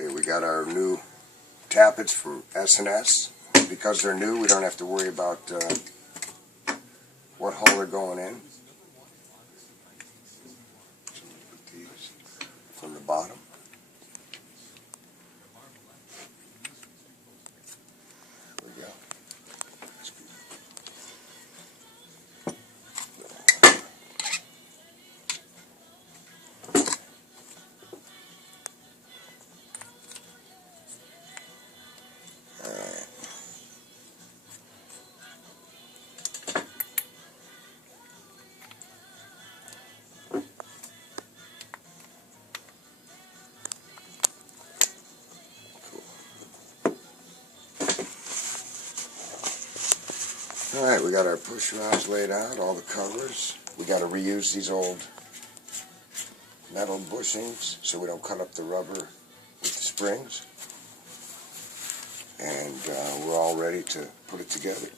Okay, we got our new tappets from S&S. Because they're new, we don't have to worry about what hole they're going in. So put these from the bottom. There we go. Alright, we got our push rods laid out, all the covers. We got to reuse these old metal bushings so we don't cut up the rubber with the springs. And we're all ready to put it together.